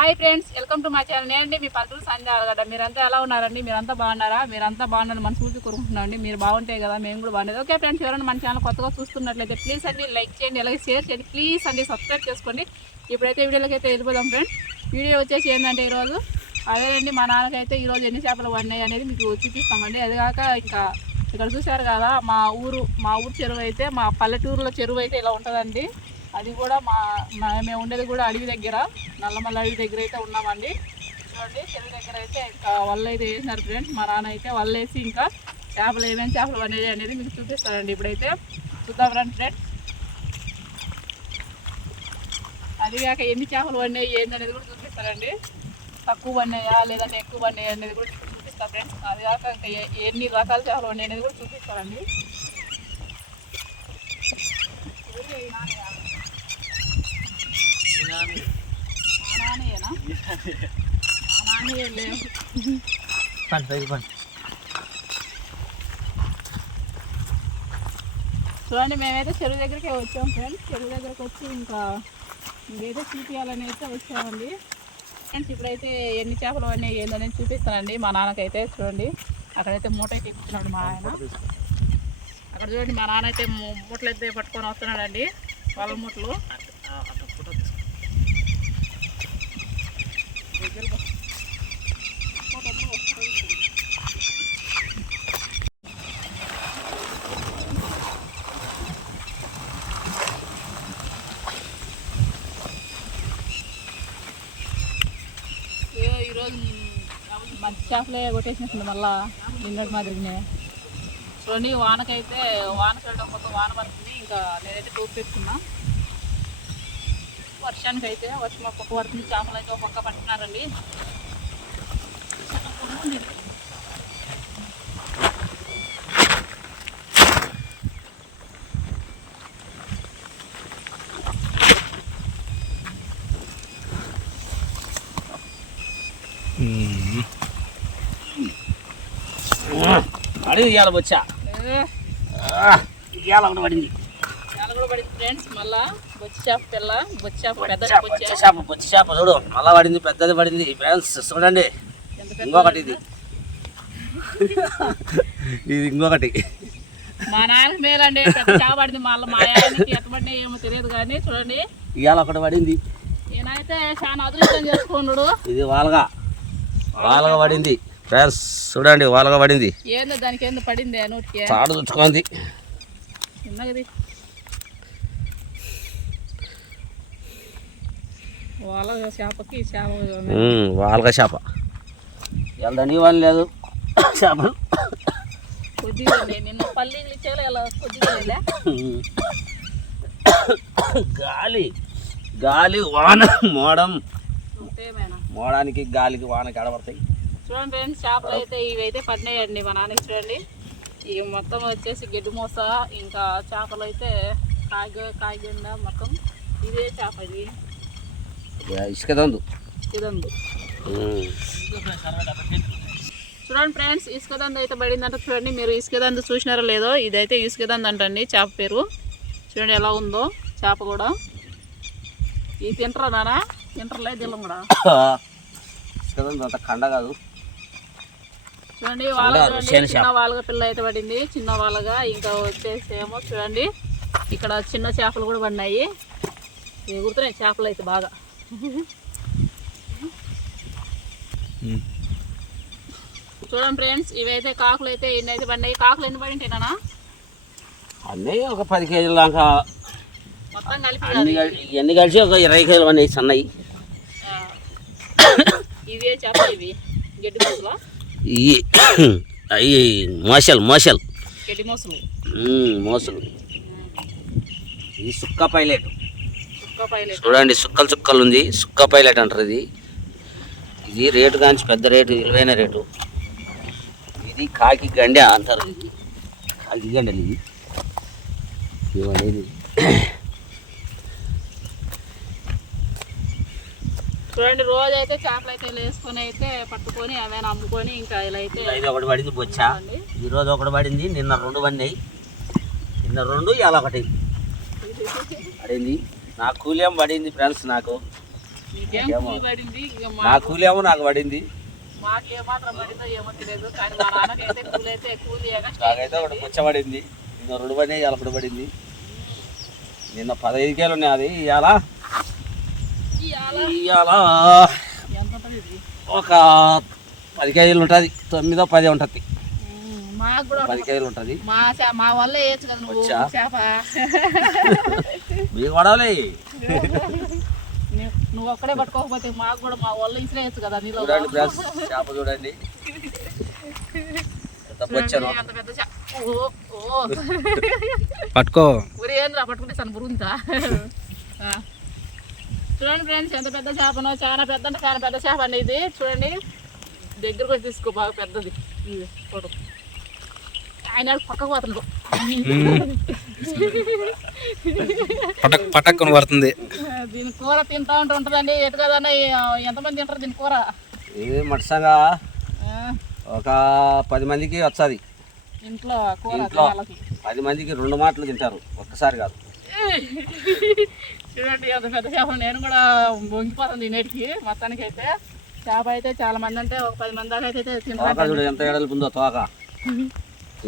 Hi friends welcome to మా channel. నేనండి మీ పల్లెటూరు సంధ్య అలగడ్డ. మీరంతా ఎలా ఉన్నారండి మీరంతా బాగున్నారా? మీరంతా బాగున్నారు మనస్ఫూర్తి కోరుకుంటున్నామండి మీరు బాగుంటే కదా మేము కూడా బాగుండేది. ఓకే ఫ్రెండ్స్ ఎవరైనా మన ఛానల్ కొత్తగా చూస్తున్నట్లయితే ప్లీజ్ అండి లైక్ చేయండి అలాగే షేర్ చేయండి. ప్లీజ్ అండి సబ్స్క్రైబ్ చేసుకోండి. ఇప్పుడైతే వీడియోలోకి అయితే వెళ్ళిపోదాం ఫ్రెండ్స్. వీడియో వచ్చేసి ఏంటంటే ఈరోజు అదేనండి మా నాన్నకైతే ఈరోజు ఎన్ని చేపలు పడినాయి అనేది మీకు చూపిస్తామండి. అది కాక ఇంకా ఇక్కడ చూశారు కదా మా ఊరు మా ఊరు చెరువు అయితే మా పల్లెటూరులో చెరువు అయితే ఇలా ఉంటుందండి. అది కూడా మా మేము ఉండేది కూడా అడవి దగ్గర నల్లమల్ల అడవి దగ్గర అయితే ఉన్నామండి. చూడండి చెరువు దగ్గర అయితే ఇంకా వల్ల అయితే వేసినారు ఫ్రెండ్స్ మా నాన్న అయితే వల్ల వేసి ఇంకా చేపలు ఏమేమి చేపలు అనేది అనేది మీకు చూపిస్తానండి ఇప్పుడైతే. చూద్దాం రండి ఫ్రెండ్స్. అది కాక ఎన్ని చేపలు పడినాయి అనేది కూడా చూపిస్తారండి తక్కువ పడినాయా లేదంటే ఎక్కువ పడినాయి అనేది కూడా చూపిస్తాను ఫ్రెండ్స్. అది కాక ఇంకా ఎన్ని రకాల చేపలు పడినాయి అనేది కూడా చూపిస్తారండి మా నాన్నయ్యనా చూడండి మేమైతే చెరువు దగ్గరికి వచ్చాం ఫ్రెండ్స్ చెరువు దగ్గరకు వచ్చి ఇంకా ఇదైతే చూపించాలని అయితే వచ్చామండి. ఫ్రెండ్స్ ఇప్పుడైతే ఎన్ని చేపలు అన్నీ ఏందనేది చూపిస్తానండి. మా నాన్నకైతే చూడండి. అక్కడైతే మూట అయితే ఎక్కుతున్నాడు మా ఆయన. అక్కడ చూడండి మా నాన్న అయితే మూటలు అయితే పట్టుకొని వస్తున్నాడండి వాళ్ళ మూటలు ఏ ఈరోజు మంచి చేపలే కొట్టేసినట్టుంది మళ్ళా నిన్నటి మాదిరిగానే చూడండి వానకైతే వాన చూడడం మొత్తం వాన పడుతుంది. ఇంకా నేనైతే టూప్ పెట్టుకున్నా. వర్షానికి అయితే వర్షం ఒక పక్క పడుతుంది. చేపలు అయితే ఒక పక్క పట్టుకున్నారండి అడిగి ఇవాళ వచ్చా ఏ, ఇవాళ పడింది. కూడా పడింది ఫ్రెండ్స్ మళ్ళా బొచ్చి చేప పిల్ల బొచ్చి చేప పెద్ద బొచ్చి. బొచ్చ చేప బొచ్చ చేప చూడు. మళ్ళా పడింది పెద్దది పడింది. ఫ్రెండ్స్ చూడండి. ఇంకొకటి ఇది. ఇది ఇంకొకటి. మా నాన్న మేలండి పెద్ద చేప పడింది. మళ్ళీ మా ఆయనకి ఎట్ట పడినా ఏమో తెలియదు కానీ చూడండి. ఇవాళ ఒకటి పడింది. ఈయనైతే చాలా అదృష్టం చేసుకున్నాడు. ఇది వాలగా వాలగా పడింది. ఫ్రెండ్స్ చూడండి వాలగా పడింది. ఏందో దానికి ఏందో పడింది నోటికి. తాడు చుట్టుకుంది. చిన్నది వాళ్ళ చేపకి చేప వాలగా చేప. వాళ్ళు లేదు. చేపలు. కొద్దిగా నిన్న పల్లీలు ఇచ్చేలా కొద్దిగా. గాలి. గాలి వాన మోడం. మోడానికి గాలికి వానకి ఆడబడతాయి చూడండి ఫ్రెండ్స్ చేపలు అయితే ఇవి అయితే పడినాయండి మా నాన్నకి చూడండి. ఇవి మొత్తం వచ్చేసి గడ్డి మూస ఇంకా చేపలు అయితే కాయ కాయగండ మొత్తం. ఇదే చేప ఇది. చూడండి ఫ్రెండ్స్ ఇసుక దంద అయితే పడిందంట చూడండి. మీరు ఇసుక దంద చూసినారో లేదో ఇదైతే ఇసుక దంద అంటండి చేప పేరు. చూడండి ఎలా ఉందో చేప కూడా. ఇది తింటారా నానా తింటారులే దిల్లం కూడా. ఇసుక తందు అంత కండ కాదు. చూడండి వాళ్ళ చిన్న- వాళ్ళగా పిల్ల అయితే పడింది. చిన్న వాళ్ళగా ఇంకా వచ్చేసి ఏమో చూడండి. ఇక్కడ చిన్న చేపలు కూడా పడినాయి. ఎగురుతున్నాయి చేపలు అయితే బాగా. చూడండి ఫ్రెండ్స్ ఇవైతే కాకులు అయితే ఎన్ని అయితే పడినాయి? కాకులు ఎన్ని పడి ఉంటాయి నాన్న? అన్నీ ఒక పది కేజీల దాకా. మొత్తం కలిపి అన్ని కలిసి ఇవన్నీ కలిసి ఒక ఇరవై కేజీలు అన్నీ సన్నయి. ఇవే చేప ఇవి. గడ్డి అవి మోసలు. మోసలు మూసలు. ఇది సుక్క పైలెట్. చూడండి సుక్కలు చుక్కలు ఉంది సుక్క పైలెట్ అంటారు ఇది. ఇది రేటు కాంచి పెద్ద రేటు విలువైన రేటు. ఇది కాకి గండె అంటారు ఇది. కాకి గండెలు ఇది. ఇవనేది చూడండి రోజు అయితే చేపలు అయితే వేసుకొని అయితే పట్టుకొని ఏమైనా అమ్ముకొని ఇంకా ఇలా అయితే ఇది ఒకటి పడింది బొచ్చా. ఈ రోజు ఒకటి పడింది నిన్న రెండు పడినాయి. నిన్న రెండు ఇవాళ ఒకటి. పడింది. నా కూలేం పడింది ఫ్రెండ్స్ నాకు. నా ఏమో నాకు పడింది. ఏమో నాకైతే ఒకటి పుచ్చబడింది ఇంకా రెండు పడినాయి ఇవాళ ఒకటి పడింది. నిన్న పదహైదు కేలు ఉన్నాయి అది ఇవాళ ఇవాళ ఒక పది కేజీలు ఉంటుంది. తొమ్మిదో పది ఉంటుంది. ఉమ్, మాకు కూడా పది కేజీలు ఉంటుంది. మా చే- మా వల్ల వేయచ్చు కదా నువ్వు వచ్చా? పడాలి నీ- నువ్వు ఒక్కడే పట్టుకోకపోతే మాకు కూడా మా వల్ల ఇసిరేయచ్చు కదా నీలో చూడండి ఫ్రెండ్స్ చేప చూడండి. పట్టుకో. ఊరి ఏంద్రా పట్టుకుంటే సన్న బురుంతా చూడండి ఫ్రెండ్స్ ఎంత పెద్ద చేపనో చాలా పెద్ద అంటే చాలా పెద్ద చేప అండి ఇది. చూడండి దగ్గరకు వచ్చి తీసుకో బాగా పెద్దది. ఇది ఫోటో ఆయన పక్కకు పోతున్నాడు. పటక్ పటక్కుని పడుతుంది. దీని కూర తింటా ఉంటూ ఉంటుందండి. ఎటు కదన్నా ఎంతమంది తింటారు దీని కూర? ఇది మట్సంగా ఒక పది మందికి వచ్చాది ఇంట్లో కూర పది మందికి రెండు మాటలు తింటారు. ఒక్కసారి కాదు. చూడండి అంత పెద్ద చేప నేను కూడా వంగిపోతుంది నేటికి మొత్తానికి అయితే చేప అయితే చాలా మంది అంటే ఒక పది మంది దాకా అయితే తోక చూడు ఎంత ఎడలు ఉందో తోక.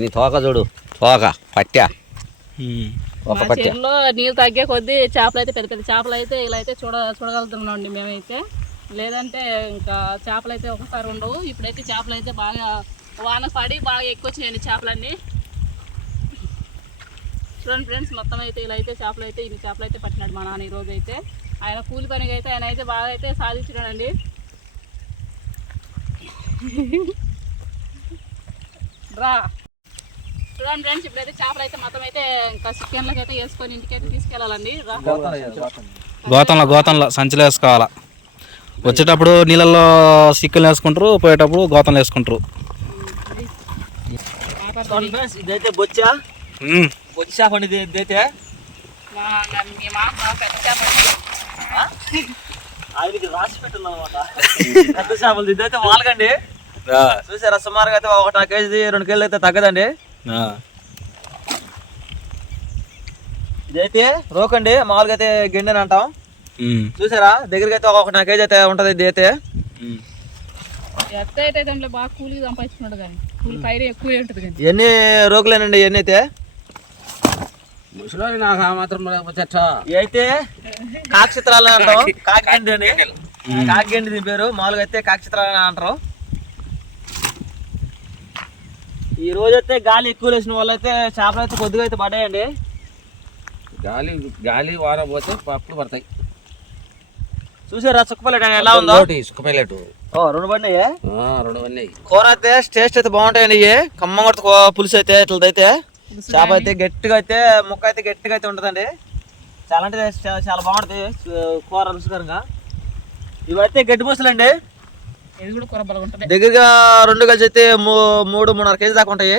నీ తోక చూడు తోక పట్టా. ఒక నీళ్ళు తగ్గే కొద్దీ చేపలు అయితే పెద్ద పెద్ద చేపలు అయితే ఇలా అయితే చూడ చూడగలుగుతున్నామండి మేమైతే. లేదంటే ఇంకా చేపలు అయితే ఒకసారి ఉండవు. ఇప్పుడైతే చేపలు అయితే బాగా వాన పడి బాగా ఎక్కువ వచ్చినాయండి చేపలన్నీ. చూడండి ఫ్రెండ్స్ మొత్తం అయితే ఇలా అయితే చేపలు అయితే ఇన్ని చేపలు అయితే పట్టినాడు మా నాన్న ఈరోజు అయితే ఆయన కూలి పనికి అయితే ఆయన అయితే బాగా అయితే సాధించినాడండి. రా. చూడండి ఫ్రెండ్స్ ఇప్పుడైతే చేపలు అయితే మొత్తం అయితే ఇంకా చికెన్లకి అయితే వేసుకొని ఇంటికి అయితే తీసుకెళ్ళాలండి గోతంలో గోతంలో సంచిలో వేసుకోవాలా? వచ్చేటప్పుడు నీళ్ళల్లో సిక్కులు వేసుకుంటారు పోయేటప్పుడు గోతంలో వేసుకుంటారు. ఇదైతే బొచ్చా. బొచ్చ చేప అండి అండి. ఆయనకి రాసి పెట్టున్నాం అనమాట పెద్ద చేపలు ఇదైతే వాళ్ళకండి. చూసారా సుమారుగా అయితే ఒకటి కేజీ రెండు కేజీలు అయితే తగ్గదండి ఆ. ఇదైతే రోకండి మామూలుగా అయితే గిండెని అని అంటాం. చూసారా దగ్గరికి అయితే ఒక కేజీ అయితే ఉంటది ఇది అయితే ఉమ్. ఎత్త అయితే దాంట్లో బాగా కూలి సంపాదించుకున్నాడు కానీ కూలి పైరు ఎక్కువ ఉంటుంది కానీ ఎన్ని రోగులేనండి ఎన్ని అయితే ముసలో నాకు ఆ మాత్రం లేకపోతే అయితే కాక్షిత్రాలు అంటాం కాకిగండి అని. కాకిగండి దీని పేరు. మామూలుగా అయితే కాక్షిత్రాలు అంటారు. ఈ రోజు అయితే గాలి ఎక్కువ వేసిన వాళ్ళు అయితే చేపలు అయితే కొద్దిగా అయితే పడ్డాయండి. గాలి గాలి వార పోతే పప్పులు పడతాయి. చూసారా చుక్కపల్లి ఎలా ఉందో? పైలట్ ఓ రెండు పడినాయే? రెండు ఉన్నాయి కూర అయితే టేస్ట్ అయితే బాగుంటాయండి ఇవి కమ్మ కొడుతు పులుసు అయితే ఇట్లదైతే. చేప అయితే గట్టిగా అయితే ముక్క అయితే గట్టిగా అయితే ఉంటుందండి. చాలా అంటే చాలా బాగుంటుంది కూర రుచికరంగా. ఇవైతే గట్టి పూసలు అండి ఇది కూడా కూర బలం ఉంటుంది. దగ్గరగా రెండు కలిసి అయితే మూ- మూడు మూడున్నర కేజీ దాకా ఉంటాయి.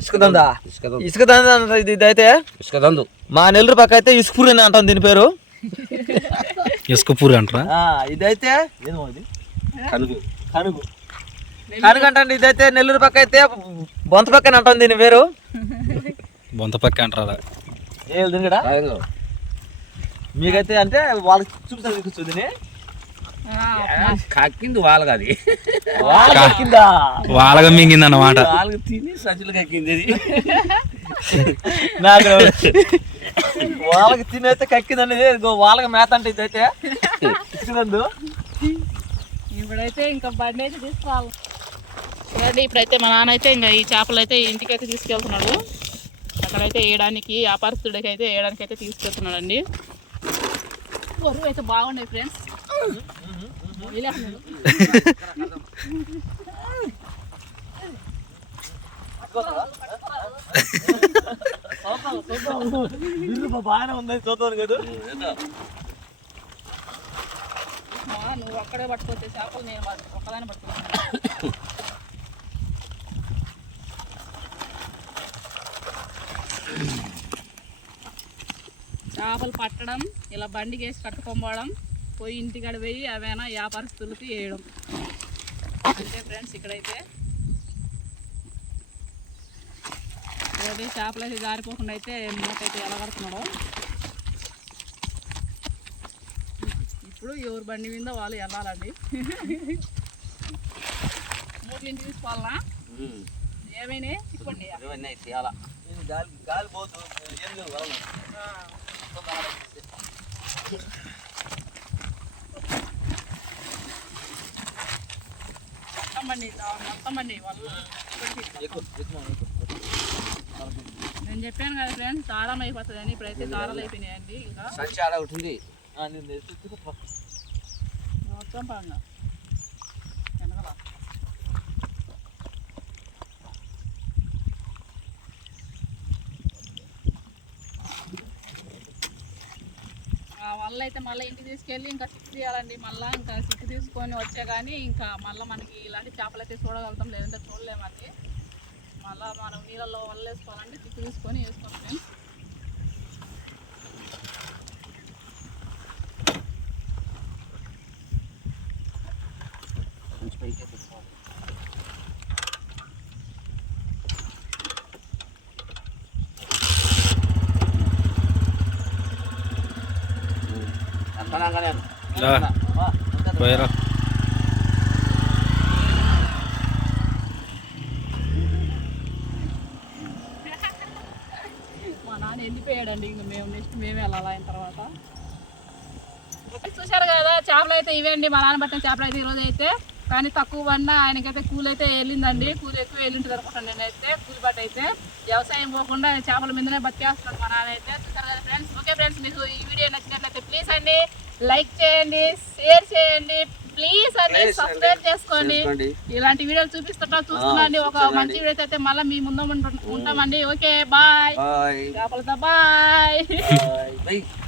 ఇసుక దందా. ఇసుక దందు. ఇసుక దందా. అంటారు ఇది ఇదైతే? ఇసుక దందు. మా నెల్లూరు పక్క అయితే ఇసుకూరి అని అంటాం దీని పేరు. ఇసుక పూరి అంటారా? ఆ, ఇదైతే ఏది మాది కనుగు కనుగు. కనుగు అంటే ఇదైతే నెల్లూరు పక్క అయితే బొంత పక్క అని అంటాం దీని పేరు. బొంత పక్క అంటారా. మీకైతే అంటే వాళ్ళకి చూపిస్తాను చూదిని కక్కింది వాళ్ళకి అది. వాళ్ళగా మింగింది అన్నమాట వాళ్ళకి తిని సజ్జలు కక్కింది ఇది నాకు వాళ్ళకి తినైతే కక్కిందండి ఇదిగో వాళ్ళకి మేత అంటే ఇదైతే. ఇచ్చినందు ఇప్పుడైతే ఇంకా బండి అయితే తీసుకోవాలి చూడండి ఇప్పుడైతే మా నాన్న అయితే ఇంకా ఈ చేపలు అయితే ఇంటికి అయితే తీసుకెళ్తున్నాడు. అక్కడైతే వేయడానికి వ్యాపారస్తుడికి అయితే వేయడానికి అయితే తీసుకెళ్తున్నాడు అండి బరువు అయితే బాగున్నాయి ఫ్రెండ్స్ బాగానే ఉంది చూద్దాం కదా. నువ్వు అక్కడే పట్టుకొచ్చే చేపలు నేను ఒక్కదాన్ని పట్టుకున్నాను చేపలు పట్టడం ఇలా బండికి వేసి కట్టుకోపోవడం పోయి ఇంటికాడ పోయి అవైనా వ్యాపారస్తులకి వేయడం. అంతే ఫ్రెండ్స్ ఇక్కడైతే. రోజు చేపలు అయితే జారిపోకుండా అయితే మూట అయితే ఎలా ఇప్పుడు ఎవరు బండి మీద వాళ్ళు వెళ్ళాలండి. మూడు ఇంటికి తీసుకోవాలనా ఉమ్. ఏమైనా చెప్పండి ఇవన్నీ తీయాలా? గాలి పోతు ఏం లేవు. నేను చెప్పాను కదా ఫ్రెండ్స్ దారం అయిపోతుంది అని ఇప్పుడైతే దారాలు అయిపోయినాయండి ఇంకా. సంచి ఆడ ఒకటి మొత్తం ఆ వల్ల అయితే మళ్ళీ ఇంటికి తీసుకెళ్ళి ఇంకా సిక్కు తీయాలండి. మళ్ళీ ఇంకా సిక్కు తీసుకొని వచ్చే కానీ ఇంకా మళ్ళీ మనకి ఇలాంటి చేపలు అయితే చూడగలుగుతాం. లేదంటే చూడలేమండి. మళ్ళీ మనం నీళ్ళల్లో వల్ల వేసుకోవాలంటే సిక్కు తీసుకొని వేసుకోవాలి. ఫ్రెండ్స్ సంచి పైకి ఎత్తుకోవాలి. ఉమ్. ఎంతనాగా నేను రా. వా, ఉంటా. పోయారా మా నాన్న వెళ్ళిపోయాడండి ఇంక మేము నెక్స్ట్ మేమే వెళ్ళాలి ఆయన తర్వాత. చూశారు కదా చేపలు అయితే ఇవేండి మా నాన్న పట్టిన చేపలు అయితే ఈరోజు అయితే కానీ తక్కువ పడినా ఆయనకైతే కూలి అయితే వెళ్ళిందండి కూలి ఎక్కువ వెళ్ళింటుంది అనుకుంటాను నేనైతే కూలి పట్టు అయితే. వ్యవసాయం పోకుండా చేపల మీదనే బతికేస్తున్నాడు మా నాన్న అయితే. చూసారు కదా ఫ్రెండ్స్ ఓకే ఫ్రెండ్స్ మీకు ఈ వీడియో నచ్చినట్లయితే ప్లీజ్ అండి లైక్ చేయండి షేర్ చేయండి ప్లీజ్ అండి. సబ్స్క్రైబ్ చేసుకోండి. ఇలాంటి వీడియోలు చూపిస్తుంటా చూస్తున్నాండి. ఒక. మంచి వీడియో అయితే మళ్ళీ మీ ముందు ఉంటామండి. Okay bye చేపలతో bye